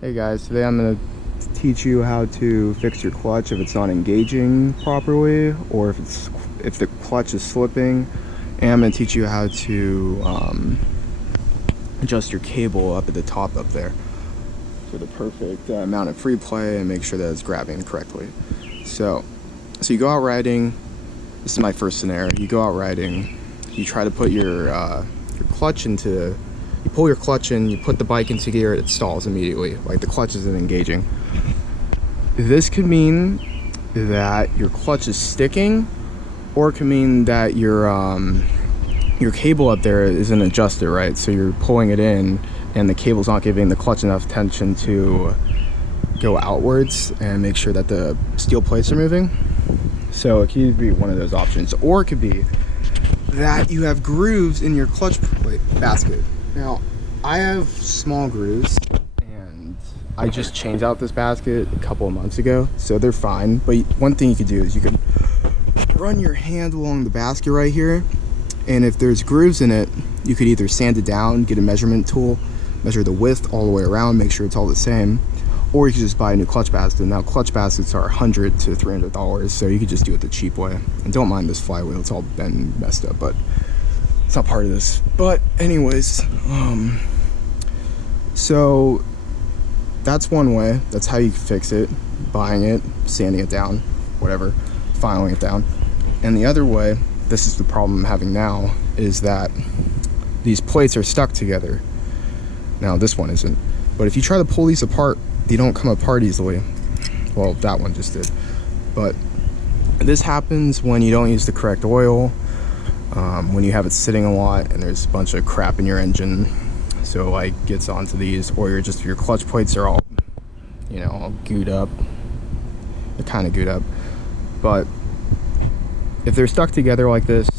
Hey guys, today I'm going to teach you how to fix your clutch if it's not engaging properly or if the clutch is slipping, and I'm going to teach you how to adjust your cable up at the top up there for the perfect amount of free play and make sure that it's grabbing correctly. So you go out riding. This is my first scenario. You go out riding, you try to put your clutch into, you pull your clutch in, you put the bike into gear, it stalls immediately, like the clutch isn't engaging. This could mean that your clutch is sticking, or it could mean that your cable up there isn't adjusted right, so you're pulling it in and the cable's not giving the clutch enough tension to go outwards and make sure that the steel plates are moving. So it could either be one of those options, or it could be that you have grooves in your clutch plate basket. Now, I have small grooves, and I just changed out this basket a couple of months ago, so they're fine. But one thing you could do is you could run your hand along the basket right here, and if there's grooves in it, you could either sand it down, get a measurement tool, measure the width all the way around, make sure it's all the same, or you could just buy a new clutch basket. Now, clutch baskets are $100 to $300, so you could just do it the cheap way. And don't mind this flywheel, it's all been messed up, but it's not part of this. But anyways, so that's one way. That's how you fix it: buying it, sanding it down, whatever, filing it down. And the other way, this is the problem I'm having now, is that these plates are stuck together. Now this one isn't, but if you try to pull these apart, they don't come apart easily. Well, that one just did. But this happens when you don't use the correct oil, when you have it sitting a lot and there's a bunch of crap in your engine, so it like gets onto these, or your clutch plates are all, all gooed up. They're kind of gooed up. But if they're stuck together like this,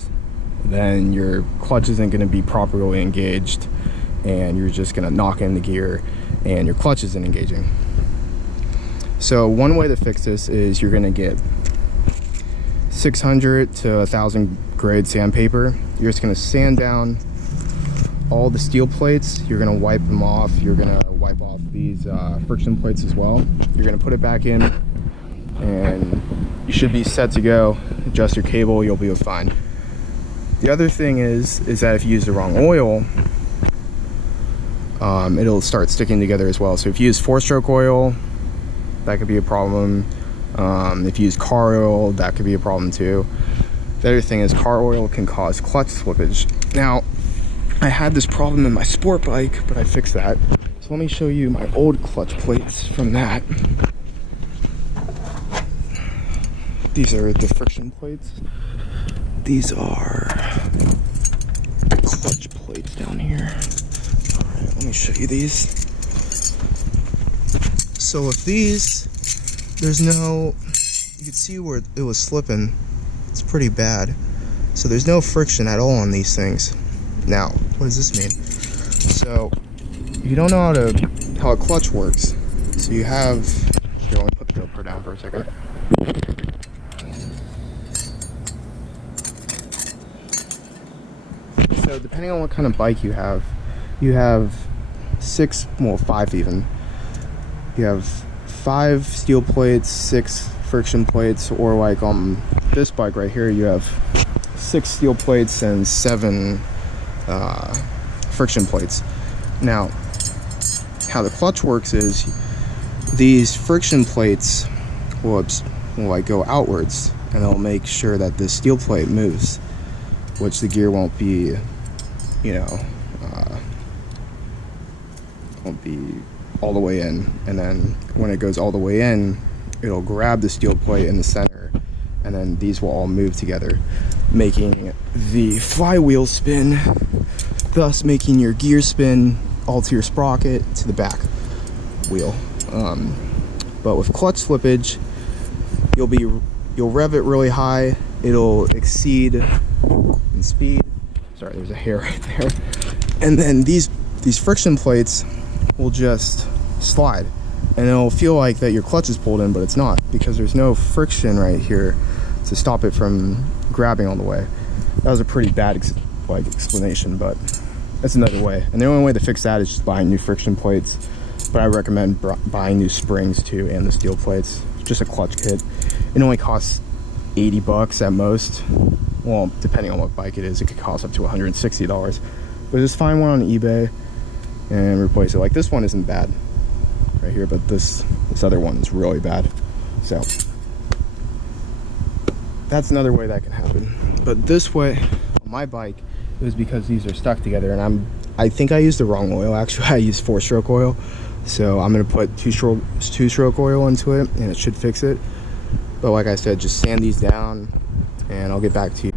then your clutch isn't going to be properly engaged, and you're just going to knock in the gear and your clutch isn't engaging. So one way to fix this is you're going to get 600 to 1000 grade sandpaper. You're just going to sand down all the steel plates. You're going to wipe them off. You're going to wipe off these friction plates as well. You're going to put it back in, and you should be set to go. Adjust your cable, you'll be fine. The other thing is that if you use the wrong oil, it'll start sticking together as well. So if you use 4-stroke oil, that could be a problem. If you use car oil, that could be a problem too. The other thing is car oil can cause clutch slippage. Now, I had this problem in my sport bike, but I fixed that. So let me show you my old clutch plates from that. These are the friction plates. These are clutch plates down here. Alright, let me show you these. So if these, you can see where it was slipping. It's pretty bad. So there's no friction at all on these things. Now, what does this mean? So you don't know how a clutch works. So you have, here, let me put the GoPro down for a second. So depending on what kind of bike you have 5 even. You have 5 steel plates, 6 friction plates, or like on this bike right here, you have 6 steel plates and 7 friction plates. Now, how the clutch works is these friction plates will like go outwards, and they'll make sure that the steel plate moves, which the gear won't be, won't be all the way in. And then when it goes all the way in, it'll grab the steel plate in the center, and then these will all move together, making the flywheel spin, thus making your gear spin all to your sprocket to the back wheel. But with clutch slippage, you'll rev it really high, it'll exceed in speed. Sorry, there's a hair right there. And then these friction plates will just slide, and it'll feel like that your clutch is pulled in, but it's not, because there's no friction right here to stop it from grabbing all the way. That was a pretty bad explanation, but that's another way. And the only way to fix that is just buying new friction plates but I recommend buying new springs too and the steel plates. Just a clutch kit. It only costs 80 bucks at most. Well, depending on what bike it is, it could cost up to $160. But just find one on eBay and replace it. Like this one isn't bad right here, but this other one is really bad. So that's another way that can happen. But this way on my bike, it was because these are stuck together, and I think I used the wrong oil. Actually, I used 4-stroke oil, so I'm gonna put two-stroke oil into it, and it should fix it. But like I said, just sand these down, and I'll get back to you.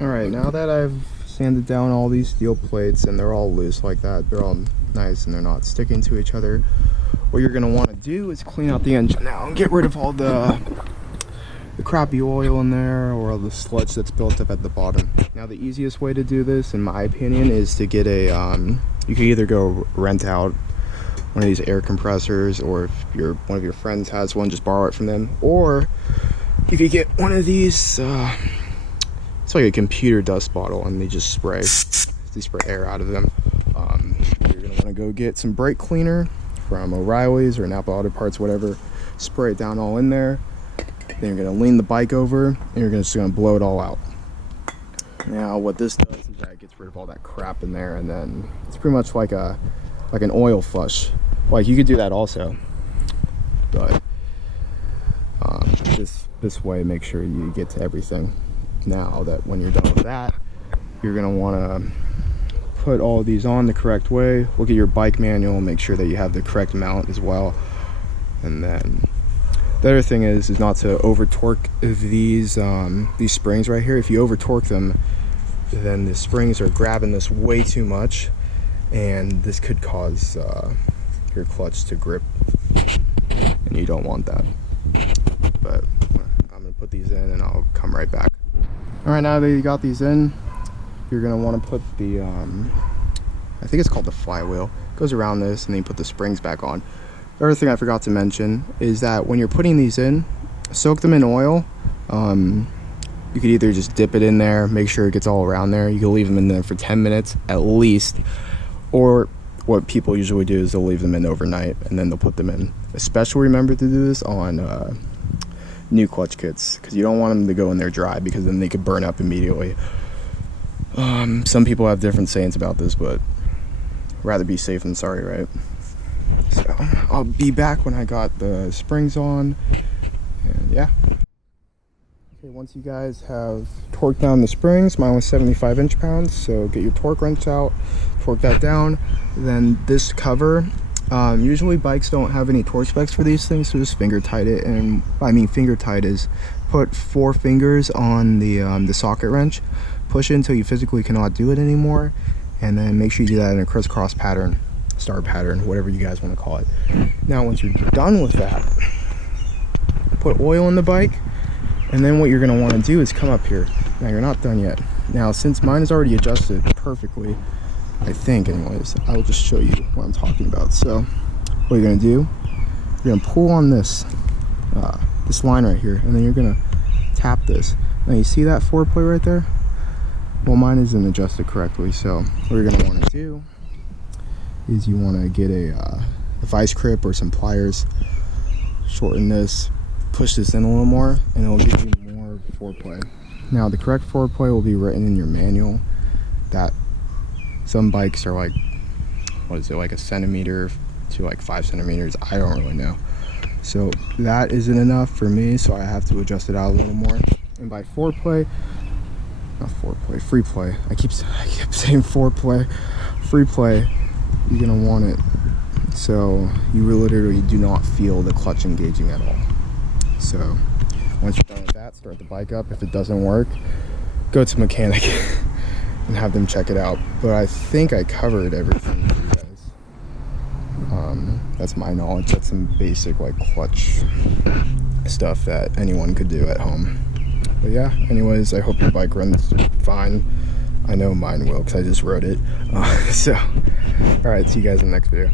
All right, now that I've sanded down all these steel plates and they're all loose like that, they're all nice and they're not sticking to each other, what you're gonna want to do is clean out the engine now and get rid of all the crappy oil in there or all the sludge that's built up at the bottom. Now the easiest way to do this, in my opinion, is to get a you can either go rent out one of these air compressors, or if one of your friends has one, just borrow it from them, or you could get one of these it's like a computer dust bottle, and they just spray air out of them. You're gonna want to go get some brake cleaner from O'Reilly's or Napa Auto Parts, whatever. Spray it down all in there. Then you're gonna lean the bike over and you're just gonna blow it all out. Now what this does is that it gets rid of all that crap in there, and then it's pretty much like an oil flush. Like you could do that also, but this way, make sure you get to everything. Now that when you're done with that, you're gonna wanna put all of these on the correct way. Look at your bike manual, make sure that you have the correct mount as well. And then the other thing is not to over torque these springs right here. If you over torque them, then the springs are grabbing this way too much, and this could cause your clutch to grip, and you don't want that. But I'm gonna put these in and I'll come right back. All right, now that you got these in, you're gonna want to put the I think it's called the flywheel. It goes around this, and then you put the springs back on. The other thing I forgot to mention is that when you're putting these in, soak them in oil. You could either just dip it in there, make sure it gets all around there. You can leave them in there for 10 minutes at least, or what people usually do is they'll leave them in overnight and then they'll put them in. Especially remember to do this on new clutch kits, because you don't want them to go in there dry, because then they could burn up immediately. Some people have different sayings about this, but rather be safe than sorry, right? So I'll be back when I got the springs on, and yeah. Okay, once you guys have torqued down the springs, mine was 75 inch-pounds, so get your torque wrench out, torque that down. Then this cover, usually bikes don't have any torque specs for these things, so just finger tight it. And I mean finger tight is put 4 fingers on the socket wrench, push it until you physically cannot do it anymore, and then make sure you do that in a crisscross pattern, star pattern, whatever you guys want to call it. Now once you're done with that, put oil in the bike, and then what you're going to want to do is come up here. Now you're not done yet. Now since mine is already adjusted perfectly, I think anyways, I will just show you what I'm talking about. So what you're going to do, you're going to pull on this this line right here, and then you're going to tap this. Now you see that forward plate right there? Well, mine isn't adjusted correctly, so what you're going to want to do is you want to get a vice grip or some pliers, shorten this, push this in a little more, and it will give you more foreplay. Now the correct foreplay will be written in your manual. That some bikes are like, what is it, like 1 centimeter to like 5 centimeters, I don't really know. So that isn't enough for me, so I have to adjust it out a little more. And by foreplay, not foreplay, free play, I keep saying foreplay, free play, you're gonna want it so you literally do not feel the clutch engaging at all. So once you're done with that, start the bike up. If it doesn't work, go to a mechanic and have them check it out. But I think I covered everything for you guys. That's my knowledge. That's some basic like clutch stuff that anyone could do at home. But yeah, anyways, I hope your bike runs fine. I know mine will, because I just rode it. So, alright, see you guys in the next video.